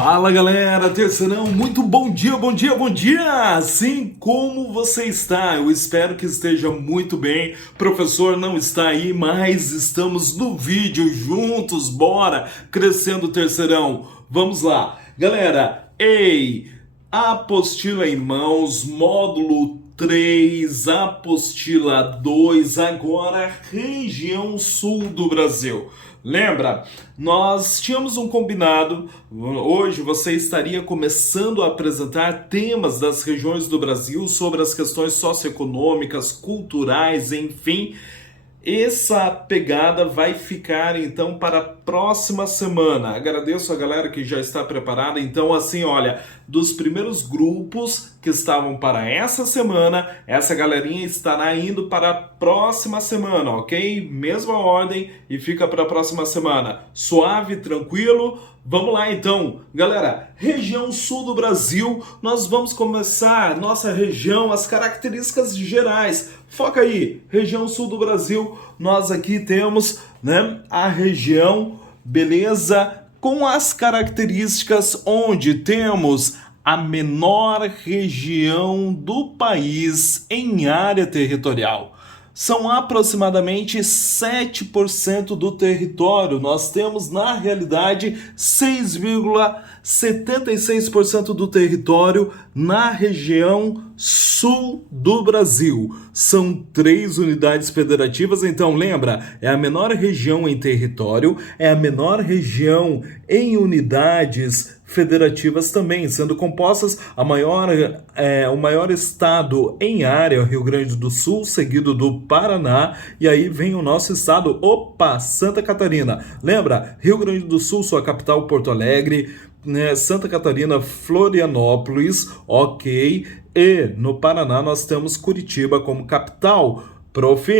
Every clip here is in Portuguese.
Fala galera, terceirão, muito bom dia, bom dia, bom dia! Assim como você está? Eu espero que esteja muito bem. Professor não está aí, mas estamos no vídeo juntos, bora! Crescendo terceirão, vamos lá! Galera, ei! Apostila em mãos, módulo 3, apostila 2, agora região sul do Brasil. Lembra? Nós tínhamos um combinado. Hoje você estaria começando a apresentar temas das regiões do Brasil sobre as questões socioeconômicas, culturais, enfim. Essa pegada vai ficar então para a próxima semana. Agradeço a galera que já está preparada. Então, assim, olha, dos primeiros grupos que estavam para essa semana, essa galerinha estará indo para a próxima semana, ok? Mesma ordem e fica para a próxima semana. Suave, tranquilo? Vamos lá então, galera, região sul do Brasil, nós vamos começar nossa região, as características gerais. Foca aí, região sul do Brasil, nós aqui temos, né, a região, beleza, com as características onde temos a menor região do país em área territorial. São aproximadamente 7% do território. Nós temos, na realidade, 6,76% do território na região sul do Brasil. São 3 unidades federativas, então lembra, é a menor região em território, é a menor região em unidades federativas também, sendo compostas o maior estado em área, o Rio Grande do Sul, seguido do Paraná, e aí vem o nosso estado, Santa Catarina. Lembra? Rio Grande do Sul, sua capital, Porto Alegre, né? Santa Catarina, Florianópolis, ok, e no Paraná nós temos Curitiba como capital. Prof,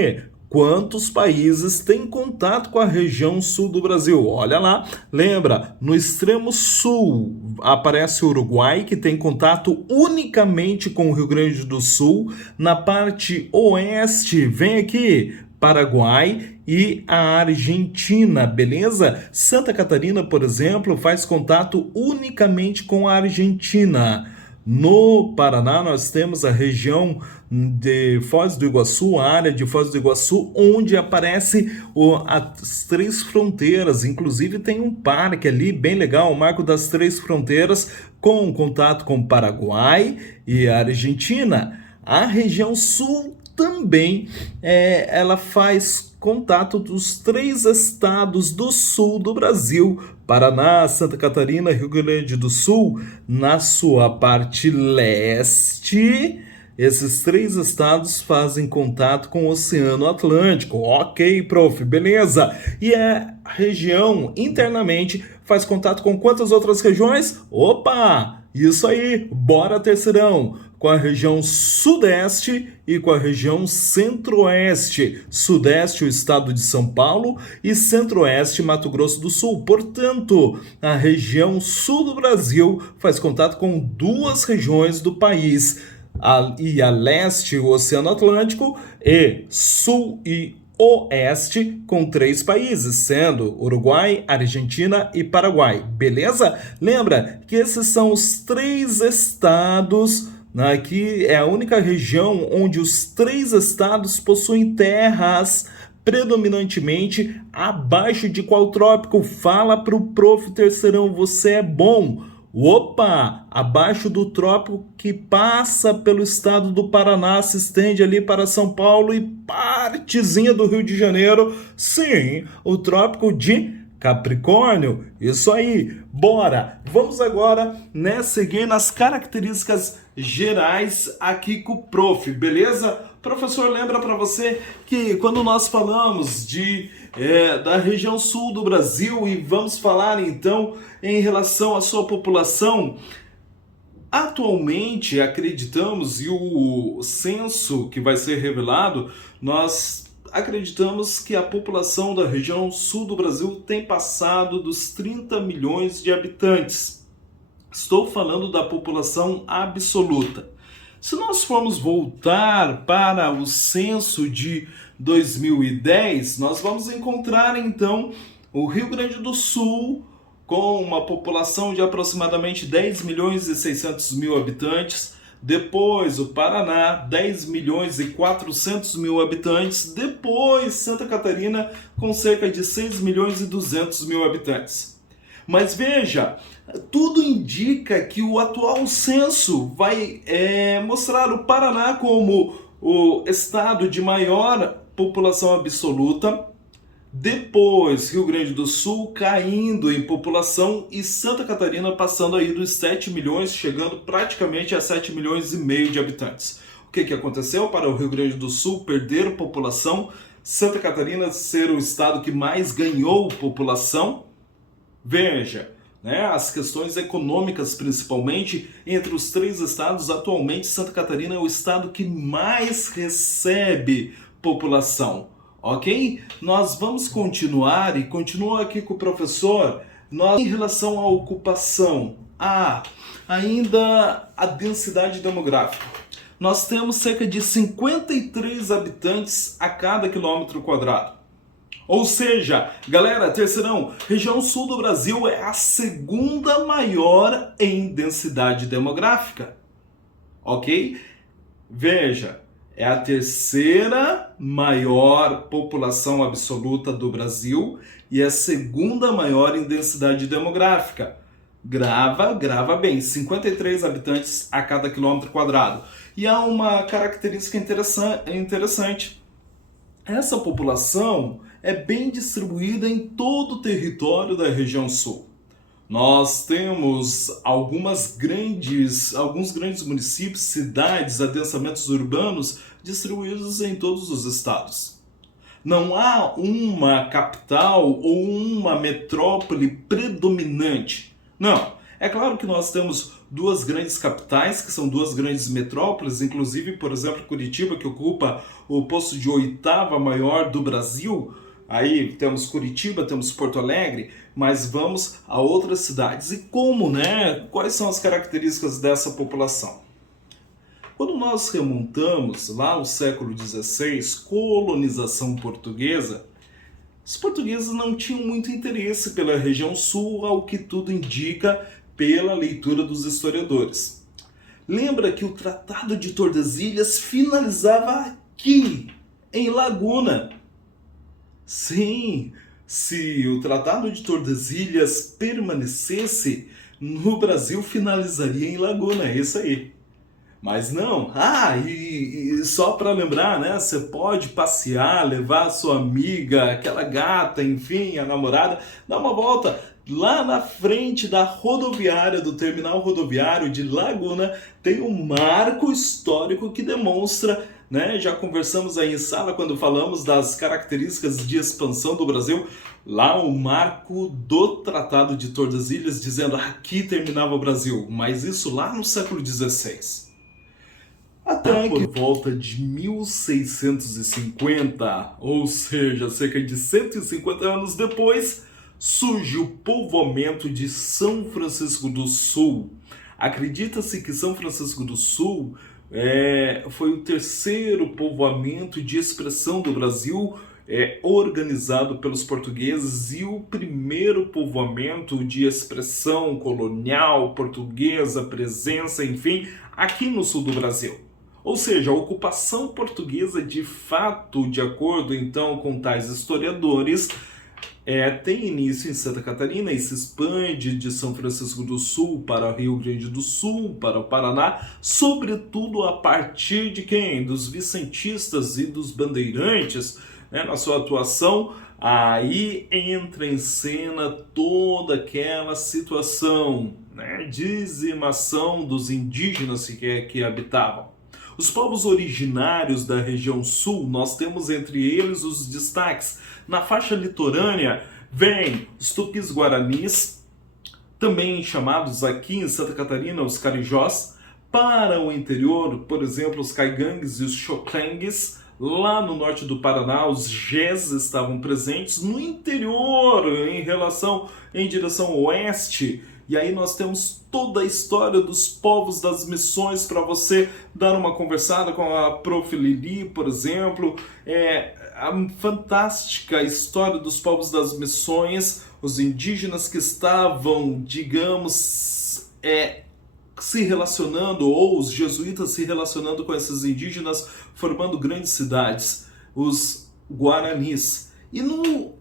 quantos países têm contato com a região sul do Brasil? Olha lá, lembra, no extremo sul aparece o Uruguai, que tem contato unicamente com o Rio Grande do Sul. Na parte oeste, vem aqui, Paraguai e a Argentina, beleza? Santa Catarina, por exemplo, faz contato unicamente com a Argentina. No Paraná, nós temos a região de Foz do Iguaçu, a área de Foz do Iguaçu, onde aparece as 3 fronteiras. Inclusive tem um parque ali bem legal, o Marco das 3 Fronteiras, com contato com o Paraguai e a Argentina. A região sul também, ela faz contato dos 3 estados do sul do Brasil, Paraná, Santa Catarina, Rio Grande do Sul. Na sua parte leste, esses 3 estados fazem contato com o Oceano Atlântico. Ok, prof, beleza. E a região internamente faz contato com quantas outras regiões? Isso aí, bora terceirão! Com a região sudeste e com a região centro-oeste. Sudeste, o estado de São Paulo, e centro-oeste, Mato Grosso do Sul. Portanto, a região sul do Brasil faz contato com 2 regiões do país. E a leste, o Oceano Atlântico, e sul e oeste com 3 países, sendo Uruguai, Argentina e Paraguai, beleza? Lembra que esses são os 3 estados, aqui é a única região onde os 3 estados possuem terras predominantemente abaixo de qual trópico? Fala pro prof terceirão, você é bom. Abaixo do trópico que passa pelo estado do Paraná, se estende ali para São Paulo e partezinha do Rio de Janeiro. Sim, o trópico de Capricórnio. Isso aí, bora! Vamos agora, né, seguir nas características gerais aqui com o prof, beleza? Professor, lembra para você que quando nós falamos da região sul do Brasil e vamos falar então em relação à sua população, atualmente acreditamos, e o censo que vai ser revelado, nós acreditamos que a população da região sul do Brasil tem passado dos 30 milhões de habitantes. Estou falando da população absoluta. Se nós formos voltar para o censo de 2010, nós vamos encontrar então o Rio Grande do Sul com uma população de aproximadamente 10 milhões e 600 mil habitantes. Depois o Paraná, 10 milhões e 400 mil habitantes. Depois Santa Catarina, com cerca de 6 milhões e 200 mil habitantes. Mas veja, tudo indica que o atual censo vai mostrar o Paraná como o estado de maior população absoluta, depois Rio Grande do Sul caindo em população e Santa Catarina passando aí dos 7 milhões, chegando praticamente a 7 milhões e meio de habitantes. O que aconteceu para o Rio Grande do Sul perder população, Santa Catarina ser o estado que mais ganhou população? Veja, as questões econômicas principalmente, entre os três estados, atualmente Santa Catarina é o estado que mais recebe população, ok? Nós vamos continuar e continua aqui com o professor, em relação à ocupação, ainda a densidade demográfica. Nós temos cerca de 53 habitantes a cada quilômetro quadrado. Ou seja, galera, terceirão, região sul do Brasil é a segunda maior em densidade demográfica, ok? Veja, é a terceira maior população absoluta do Brasil e a segunda maior em densidade demográfica. Grava bem, 53 habitantes a cada quilômetro quadrado. E há uma característica interessante. Essa população é bem distribuída em todo o território da região sul. Nós temos alguns grandes municípios, cidades, adensamentos urbanos distribuídos em todos os estados. Não há uma capital ou uma metrópole predominante. Não. É claro que nós temos duas grandes capitais, que são duas grandes metrópoles, inclusive, por exemplo, Curitiba, que ocupa o posto de 8ª maior do Brasil. Aí temos Curitiba, temos Porto Alegre, mas vamos a outras cidades. E como, Quais são as características dessa população? Quando nós remontamos lá ao século XVI, colonização portuguesa, os portugueses não tinham muito interesse pela região sul, ao que tudo indica pela leitura dos historiadores. Lembra que o Tratado de Tordesilhas finalizava aqui, em Laguna. Sim, se o Tratado de Tordesilhas permanecesse, no Brasil finalizaria em Laguna, é isso aí. Mas não, e só para lembrar, você pode passear, levar a sua amiga, aquela gata, enfim, a namorada, dar uma volta lá na frente da rodoviária, do terminal rodoviário de Laguna, tem um marco histórico que demonstra, já conversamos aí em sala quando falamos das características de expansão do Brasil, lá o marco do Tratado de Tordesilhas dizendo aqui terminava o Brasil, mas isso lá no século XVI. Até por volta de 1650, ou seja, cerca de 150 anos depois, surge o povoamento de São Francisco do Sul. Acredita-se que São Francisco do Sul foi o terceiro povoamento de expressão do Brasil organizado pelos portugueses e o primeiro povoamento de expressão colonial, portuguesa, presença, enfim, aqui no sul do Brasil. Ou seja, a ocupação portuguesa, de fato, de acordo então com tais historiadores, tem início em Santa Catarina e se expande de São Francisco do Sul para Rio Grande do Sul, para o Paraná, sobretudo a partir de quem? Dos vicentistas e dos bandeirantes, na sua atuação. Aí entra em cena toda aquela situação, dizimação dos indígenas que habitavam. Os povos originários da região sul, nós temos entre eles os destaques. Na faixa litorânea, vem os tupis-guaranis, também chamados aqui em Santa Catarina os carijós. Para o interior, por exemplo, os caigangues e os xoxangues. Lá no norte do Paraná, os Gés estavam presentes. No interior, em direção oeste, E aí nós temos toda a história dos povos das missões para você dar uma conversada com a Prof. Lili, por exemplo. A fantástica história dos povos das missões, os indígenas que estavam, digamos, se relacionando, ou os jesuítas se relacionando com esses indígenas, formando grandes cidades, os guaranis. E no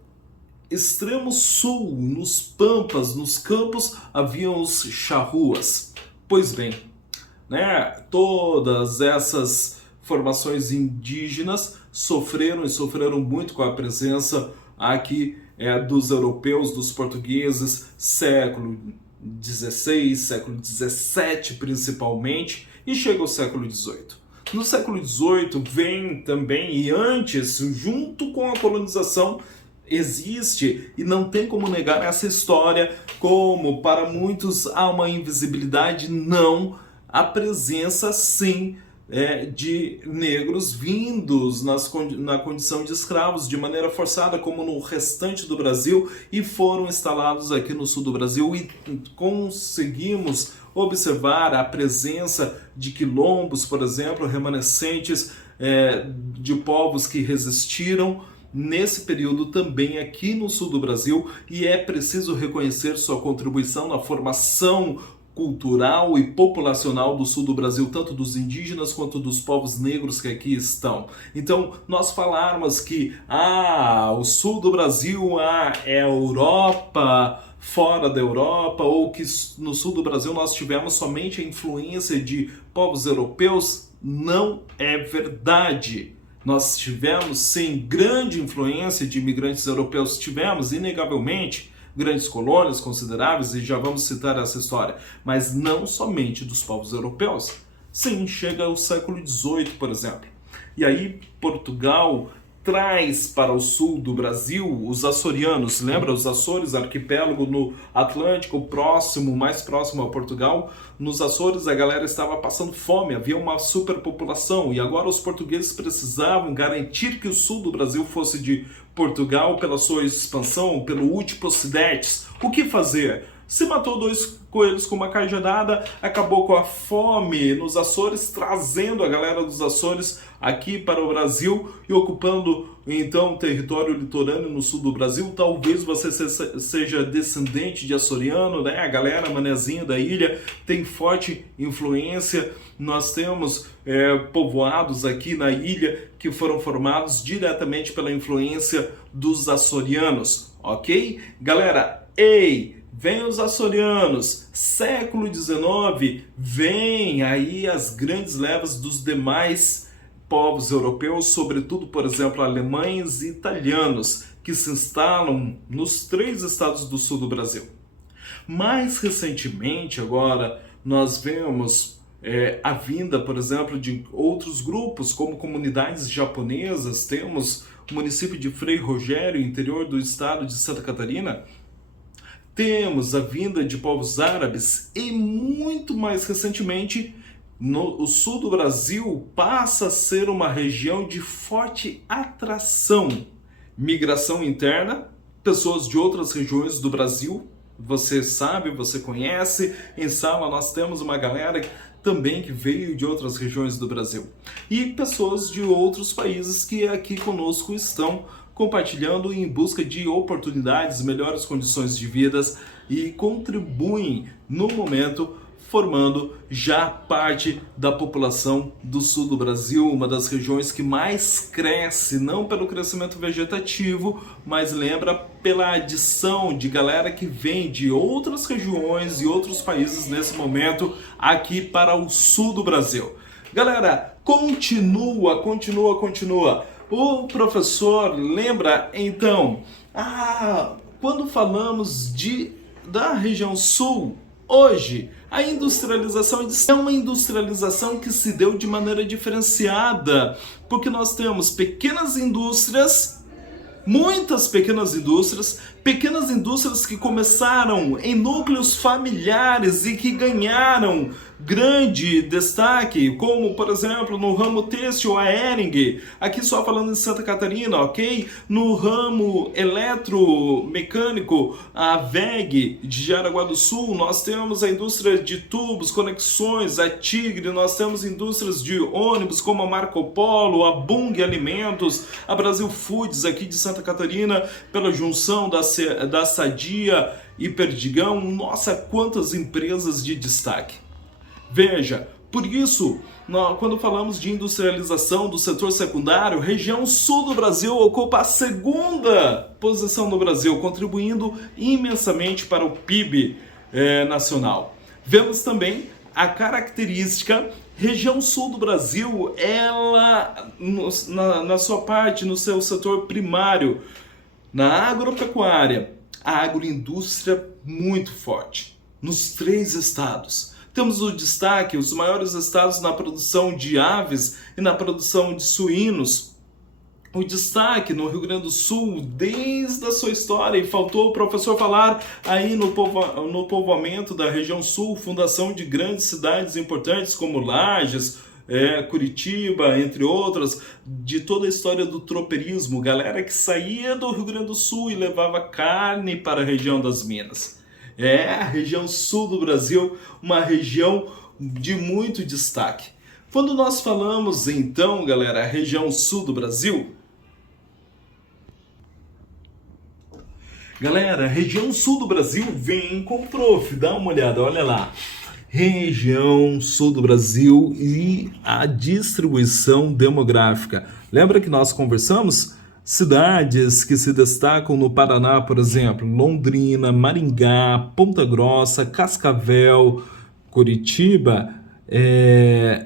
extremo sul, nos pampas, nos campos, haviam os charruas. Pois bem, todas essas formações indígenas sofreram muito com a presença aqui dos europeus, dos portugueses, século XVI, século XVII principalmente, e chega ao século XVIII. No século XVIII vem também, e antes, junto com a colonização, existe, e não tem como negar essa história, como para muitos há uma invisibilidade, não, a presença sim de negros vindos na condição de escravos de maneira forçada, como no restante do Brasil, e foram instalados aqui no sul do Brasil, e conseguimos observar a presença de quilombos, por exemplo, remanescentes de povos que resistiram nesse período também aqui no sul do Brasil, e é preciso reconhecer sua contribuição na formação cultural e populacional do sul do Brasil, tanto dos indígenas quanto dos povos negros que aqui estão. Então, nós falarmos que o sul do Brasil é a Europa, fora da Europa, ou que no sul do Brasil nós tivemos somente a influência de povos europeus, não é verdade. Nós tivemos, sim, grande influência de imigrantes europeus, tivemos, inegavelmente, grandes colônias consideráveis, e já vamos citar essa história, mas não somente dos povos europeus. Sim, chega ao século XVIII, por exemplo. E aí Portugal traz para o sul do Brasil os açorianos. Lembra os Açores, arquipélago no Atlântico, mais próximo a Portugal? Nos Açores a galera estava passando fome, havia uma superpopulação, e agora os portugueses precisavam garantir que o sul do Brasil fosse de Portugal pela sua expansão, pelo Utiposidetes. O que fazer? Se matou 2 coelhos com uma cajadada, acabou com a fome nos Açores, trazendo a galera dos Açores aqui para o Brasil e ocupando então o território litorâneo no sul do Brasil. Talvez você seja descendente de açoriano, a galera manezinha da ilha tem forte influência. Nós temos povoados aqui na ilha que foram formados diretamente pela influência dos açorianos, ok? Galera, vem os açorianos, século XIX, vem aí as grandes levas dos demais povos europeus, sobretudo, por exemplo, alemães e italianos, que se instalam nos 3 estados do sul do Brasil. Mais recentemente, agora, nós vemos a vinda, por exemplo, de outros grupos, como comunidades japonesas. Temos o município de Frei Rogério, interior do estado de Santa Catarina. Temos a vinda de povos árabes e, muito mais recentemente, o sul do Brasil passa a ser uma região de forte atração. Migração interna, pessoas de outras regiões do Brasil, você sabe, você conhece. Em sala nós temos uma galera também que veio de outras regiões do Brasil. E pessoas de outros países que aqui conosco estão compartilhando em busca de oportunidades, melhores condições de vida, e contribuem no momento formando já parte da população do sul do Brasil, uma das regiões que mais cresce, não pelo crescimento vegetativo, mas lembra pela adição de galera que vem de outras regiões e outros países nesse momento aqui para o sul do Brasil. Galera, continua. O professor lembra, então, quando falamos da região sul, hoje, a industrialização é uma industrialização que se deu de maneira diferenciada, porque nós temos pequenas indústrias, muitas pequenas indústrias que começaram em núcleos familiares e que ganharam grande destaque, como por exemplo no ramo têxtil, a Hering, aqui só falando de Santa Catarina, ok? No ramo eletromecânico, a WEG de Jaraguá do Sul, nós temos a indústria de tubos, conexões, a Tigre, nós temos indústrias de ônibus como a Marco Polo, a Bung Alimentos, a Brasil Foods aqui de Santa Catarina, pela junção da Sadia e Perdigão. Nossa, quantas empresas de destaque! Veja, por isso, quando falamos de industrialização do setor secundário, região sul do Brasil ocupa a segunda posição no Brasil, contribuindo imensamente para o PIB nacional. Vemos também a característica região sul do Brasil, ela na sua parte, no seu setor primário, na agropecuária, a agroindústria muito forte, nos 3 estados. Temos o destaque, os maiores estados na produção de aves e na produção de suínos. O destaque no Rio Grande do Sul, desde a sua história, e faltou o professor falar aí no povoamento da região sul, fundação de grandes cidades importantes como Lages, Curitiba, entre outras, de toda a história do tropeirismo, galera que saía do Rio Grande do Sul e levava carne para a região das Minas. A região sul do Brasil, uma região de muito destaque. Quando nós falamos então, galera, a região sul do Brasil, galera, a região sul do Brasil vem com o prof, dá uma olhada, olha lá. Região sul do Brasil e a distribuição demográfica. Lembra que nós conversamos? Cidades que se destacam no Paraná, por exemplo, Londrina, Maringá, Ponta Grossa, Cascavel, Curitiba,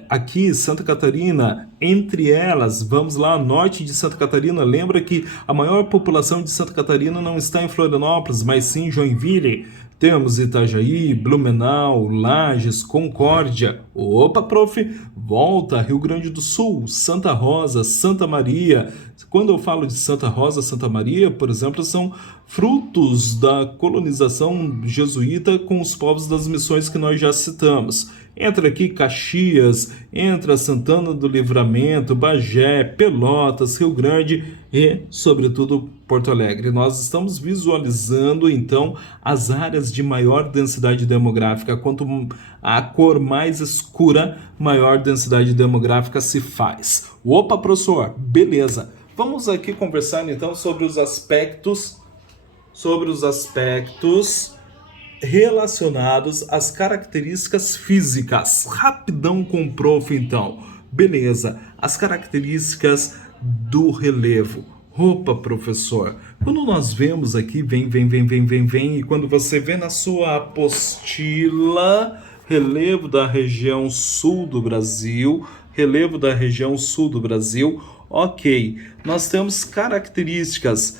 aqui Santa Catarina, entre elas, vamos lá, norte de Santa Catarina, lembra que a maior população de Santa Catarina não está em Florianópolis, mas sim em Joinville. Temos Itajaí, Blumenau, Lages, Concórdia. Opa, prof, volta, Rio Grande do Sul, Santa Rosa, Santa Maria. Quando eu falo de Santa Rosa, Santa Maria, por exemplo, são frutos da colonização jesuíta com os povos das missões que nós já citamos. Entra aqui Caxias, entra Santana do Livramento, Bagé, Pelotas, Rio Grande e, sobretudo, Porto Alegre. Nós estamos visualizando, então, as áreas de maior densidade demográfica. Quanto a cor mais escura, maior densidade demográfica se faz. Opa, professor, beleza. Vamos aqui conversar, então, sobre os aspectos relacionados às características físicas. Rapidão com o prof, então. Beleza, as características do relevo. Opa, professor, quando nós vemos aqui, vem, e quando você vê na sua apostila, relevo da região sul do Brasil, ok, nós temos características,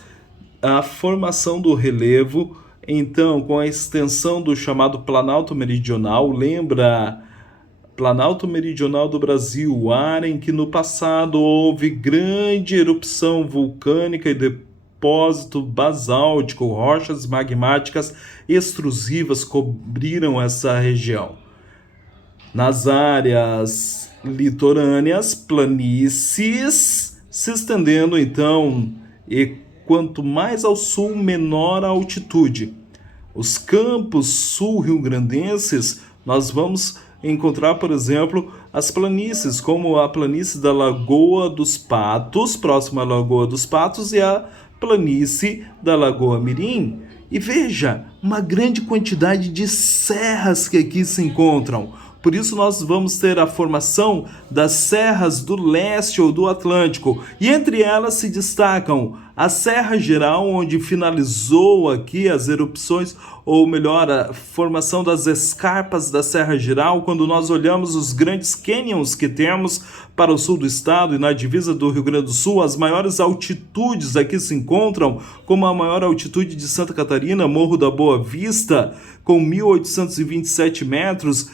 a formação do relevo, então, com a extensão do chamado Planalto Meridional, lembra? Planalto Meridional do Brasil, área em que no passado houve grande erupção vulcânica e depósito basáltico, rochas magmáticas extrusivas cobriram essa região. Nas áreas litorâneas, planícies se estendendo então, e quanto mais ao sul, menor a altitude. Os campos sul-riograndenses, nós vamos encontrar, por exemplo, as planícies, como a planície da Lagoa dos Patos, próxima à Lagoa dos Patos, e a planície da Lagoa Mirim. E veja, uma grande quantidade de serras que aqui se encontram. Por isso nós vamos ter a formação das serras do leste ou do Atlântico. E entre elas se destacam a Serra Geral, onde finalizou aqui as erupções, ou melhor, a formação das escarpas da Serra Geral, quando nós olhamos os grandes cânions que temos para o sul do estado e na divisa do Rio Grande do Sul, as maiores altitudes aqui se encontram, como a maior altitude de Santa Catarina, Morro da Boa Vista, com 1.827 metros,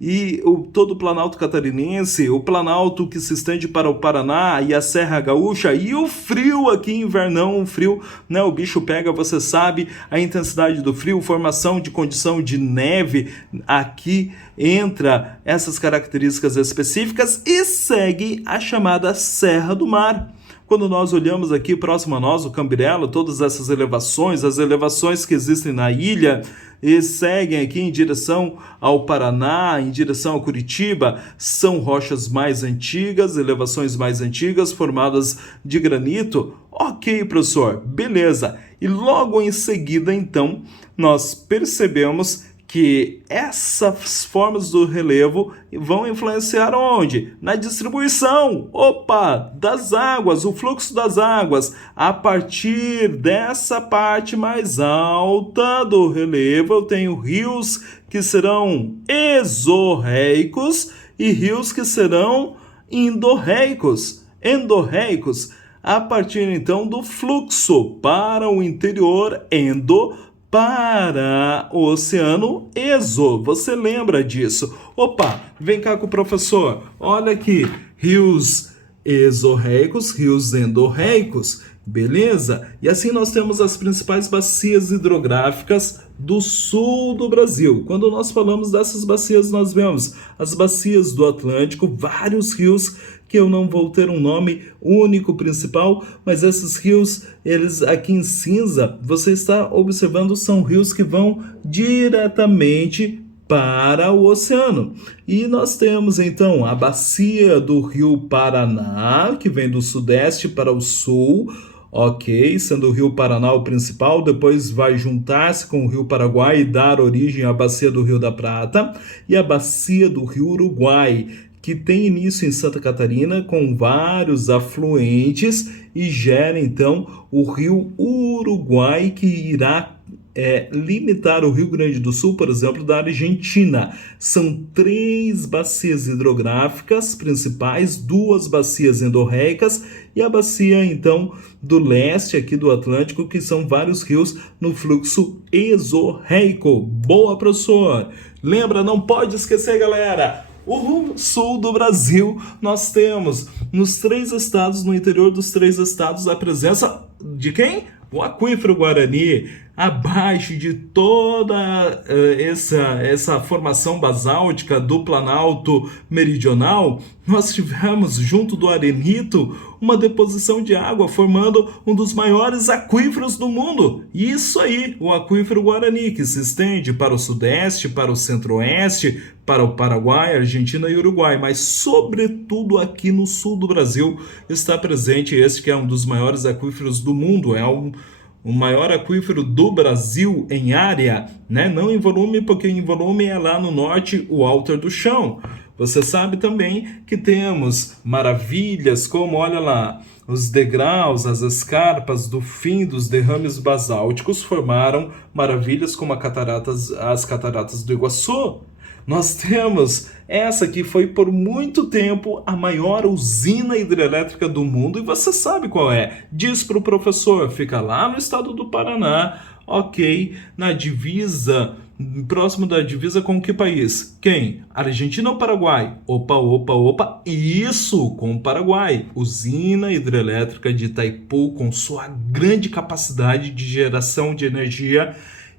e todo o Planalto Catarinense, o Planalto que se estende para o Paraná e a Serra Gaúcha, e o frio aqui, invernão, o frio, né, o bicho pega, você sabe, a intensidade do frio, formação de condição de neve, aqui entra essas características específicas e segue a chamada Serra do Mar. Quando nós olhamos aqui próximo a nós, o Cambirelo, todas essas elevações, as elevações que existem na ilha e seguem aqui em direção ao Paraná, em direção a Curitiba, são rochas mais antigas, elevações mais antigas, formadas de granito. Ok, professor, beleza. E logo em seguida, então, nós percebemos que essas formas do relevo vão influenciar onde? Na distribuição, das águas, o fluxo das águas. A partir dessa parte mais alta do relevo, eu tenho rios que serão exorreicos e rios que serão endorreicos. A partir então do fluxo para o interior para o oceano exo. Você lembra disso? Vem cá com o professor. Olha aqui, rios exorreicos, rios endorreicos, beleza? E assim nós temos as principais bacias hidrográficas do sul do Brasil. Quando nós falamos dessas bacias, nós vemos as bacias do Atlântico, vários rios que eu não vou ter um nome único principal, mas esses rios, eles aqui em cinza, você está observando, são rios que vão diretamente para o oceano. E nós temos então a bacia do Rio Paraná, que vem do sudeste para o sul, sendo o Rio Paraná o principal, depois vai juntar-se com o Rio Paraguai e dar origem à bacia do Rio da Prata, e a bacia do Rio Uruguai, que tem início em Santa Catarina, com vários afluentes, e gera então o Rio Uruguai, que irá limitar o Rio Grande do Sul, por exemplo, da Argentina. São 3 bacias hidrográficas principais, 2 bacias endorreicas e a bacia, então, do leste aqui do Atlântico, que são vários rios no fluxo exorreico. Boa, professor! Lembra, não pode esquecer, galera! O sul do Brasil, nós temos nos 3 estados, no interior dos 3 estados, a presença de quem? O aquífero Guarani. Abaixo de toda essa formação basáltica do Planalto Meridional, nós tivemos, junto do arenito, uma deposição de água, formando um dos maiores aquíferos do mundo. Isso aí, o aquífero Guarani, que se estende para o sudeste, para o centro-oeste, para o Paraguai, Argentina e Uruguai, mas sobretudo aqui no sul do Brasil está presente este que é um dos maiores aquíferos do mundo, o maior aquífero do Brasil em área, né? Não em volume, porque em volume é lá no norte o Alter do Chão. Você sabe também que temos maravilhas como, olha lá, os degraus, as escarpas do fim dos derrames basálticos formaram maravilhas como as cataratas do Iguaçu. Nós temos essa que foi por muito tempo a maior usina hidrelétrica do mundo, e você sabe qual é. Diz para o professor, fica lá no estado do Paraná, na divisa, próximo da divisa com que país? Quem? Argentina ou Paraguai? Isso, com o Paraguai. Usina hidrelétrica de Itaipu, com sua grande capacidade de geração de energia,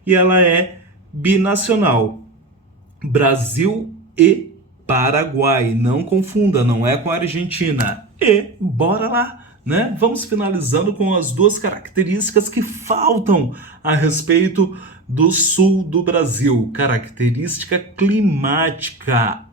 e ela é binacional. Brasil e Paraguai, não confunda, não é com a Argentina. E bora lá, né? Vamos finalizando com as 2 características que faltam a respeito do sul do Brasil. Característica climática.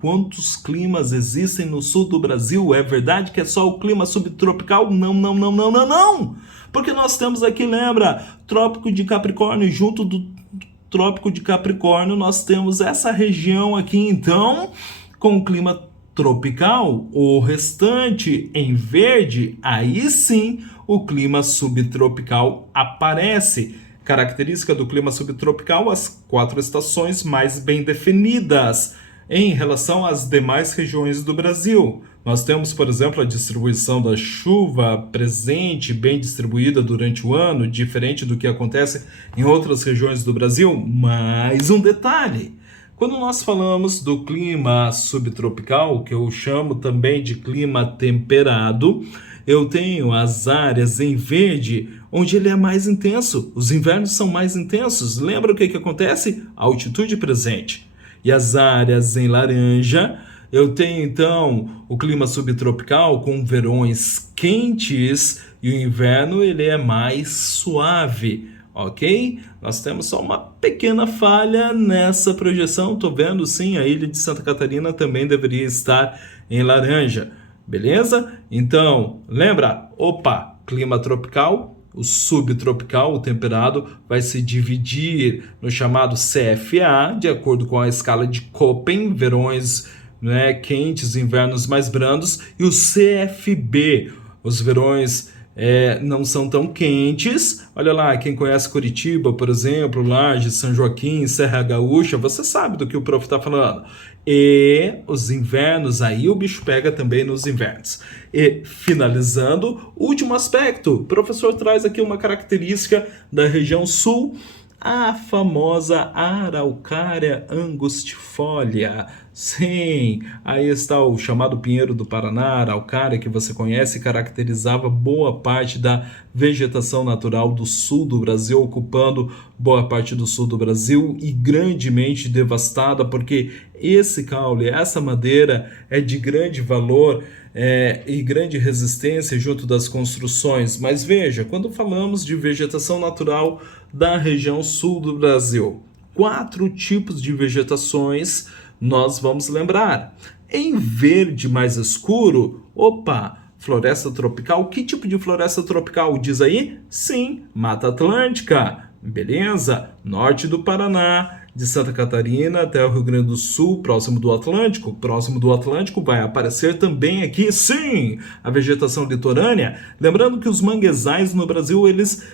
Quantos climas existem no sul do Brasil? É verdade que é só o clima subtropical? Não! Porque nós temos aqui, lembra, Trópico de Capricórnio, junto do Trópico de Capricórnio, nós temos essa região aqui, então, com o clima tropical. O restante em verde, aí sim o clima subtropical aparece. Característica do clima subtropical, as 4 estações mais bem definidas em relação às demais regiões do Brasil. Nós temos, por exemplo, a distribuição da chuva presente, bem distribuída durante o ano, diferente do que acontece em outras regiões do Brasil. Mais um detalhe: Quando nós falamos do clima subtropical, que eu chamo também de clima temperado, eu tenho as áreas em verde, onde ele é mais intenso. Os invernos são mais intensos. Lembra o que acontece? A altitude presente. E as áreas em laranja, eu tenho então o clima subtropical com verões quentes e o inverno ele é mais suave, ok? Nós temos só uma pequena falha nessa projeção. Tô vendo sim, a ilha de Santa Catarina também deveria estar em laranja, beleza? Então, lembra? Opa, clima tropical. O subtropical, o temperado, vai se dividir no chamado CFA, de acordo com a escala de Köppen, verões, né, quentes, invernos mais brandos, e o CFB, os verões não são tão quentes. Olha lá, quem conhece Curitiba, por exemplo, Lages, São Joaquim, Serra Gaúcha, você sabe do que o prof está falando. E os invernos, aí o bicho pega também nos invernos. E finalizando, último aspecto, o professor traz aqui uma característica da região sul, a famosa araucária angustifolia. Sim, aí está o chamado pinheiro do Paraná, araucária, que você conhece, caracterizava boa parte da vegetação natural do sul do Brasil, ocupando boa parte do sul do Brasil e grandemente devastada, porque esse caule, essa madeira é de grande valor e grande resistência junto das construções. Mas veja, quando falamos de vegetação natural da região sul do Brasil, 4 tipos de vegetações nós vamos lembrar. Em verde mais escuro, opa, floresta tropical. Que tipo de floresta tropical diz aí? Sim, Mata Atlântica. Beleza? Norte do Paraná, de Santa Catarina até o Rio Grande do Sul, próximo do Atlântico. Próximo do Atlântico vai aparecer também aqui, sim, a vegetação litorânea. Lembrando que os manguezais no Brasil, eles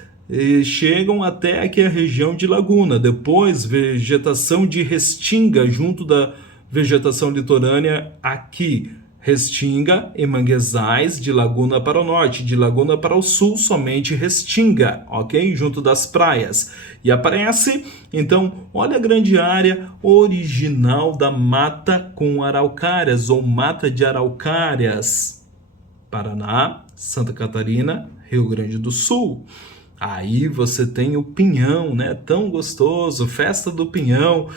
chegam até aqui a região de Laguna. Depois, vegetação de restinga junto da vegetação litorânea aqui. Restinga e manguezais de Laguna para o norte, de Laguna para o sul, somente restinga, ok? Junto das praias. E aparece, então, olha a grande área original da mata com araucárias, ou mata de araucárias. Paraná, Santa Catarina, Rio Grande do Sul. Aí você tem o pinhão, né? Tão gostoso, festa do pinhão.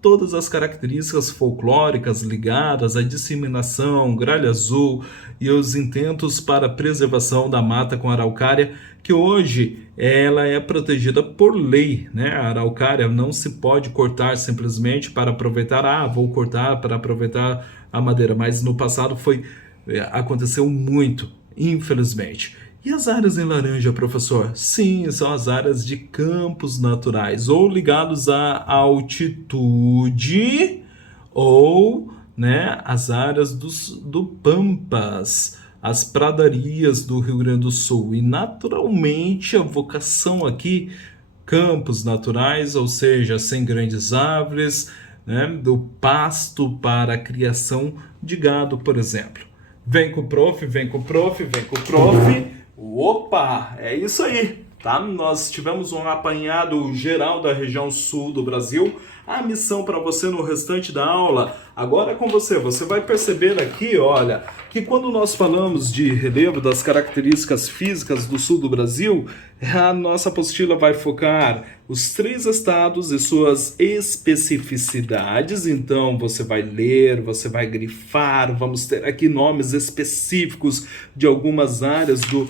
Todas as características folclóricas ligadas à disseminação, gralha azul e os intentos para a preservação da mata com araucária, que hoje ela é protegida por lei, né? A araucária não se pode cortar simplesmente para aproveitar, vou cortar para aproveitar a madeira, mas no passado aconteceu muito, infelizmente. E as áreas em laranja, professor? Sim, são as áreas de campos naturais, ou ligados à altitude, ou, né, as áreas do Pampas, as pradarias do Rio Grande do Sul. E, naturalmente, a vocação aqui, campos naturais, ou seja, sem grandes árvores, né, do pasto para a criação de gado, por exemplo. Vem com o prof, vem com o prof, vem com o prof. Opa, é isso aí, tá? Nós tivemos um apanhado geral da região sul do Brasil. A missão para você no restante da aula, agora é com você. Você vai perceber aqui, olha, que quando nós falamos de relevo das características físicas do sul do Brasil, a nossa apostila vai focar os 3 estados e suas especificidades. Então você vai ler, você vai grifar, vamos ter aqui nomes específicos de algumas áreas do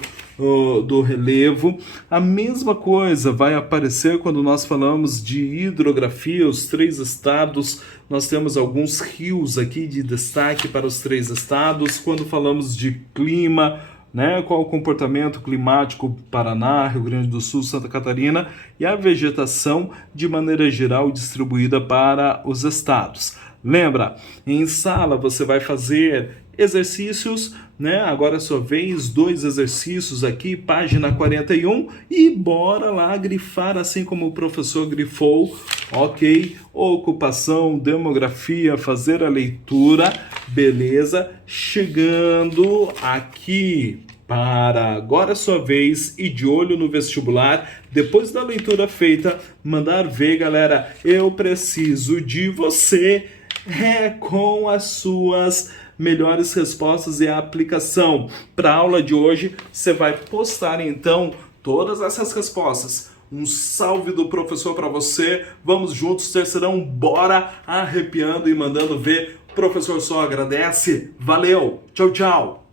relevo. A mesma coisa vai aparecer quando nós falamos de hidrografia, os 3 estados. Nós temos alguns rios aqui de destaque para os 3 estados. Quando falamos de clima, né, qual o comportamento climático Paraná, Rio Grande do Sul, Santa Catarina, e a vegetação de maneira geral distribuída para os estados. Lembra, em sala você vai fazer exercícios, né? Agora é sua vez, 2 exercícios aqui, página 41, e bora lá grifar assim como o professor grifou, ok? Ocupação, demografia, fazer a leitura, beleza? Chegando aqui para agora é sua vez e de olho no vestibular, depois da leitura feita, mandar ver, galera, eu preciso de você com as suas melhores respostas e a aplicação. Para a aula de hoje, você vai postar então todas essas respostas. Um salve do professor para você. Vamos juntos, terceirão, bora arrepiando e mandando ver. O professor só agradece. Valeu, tchau, tchau.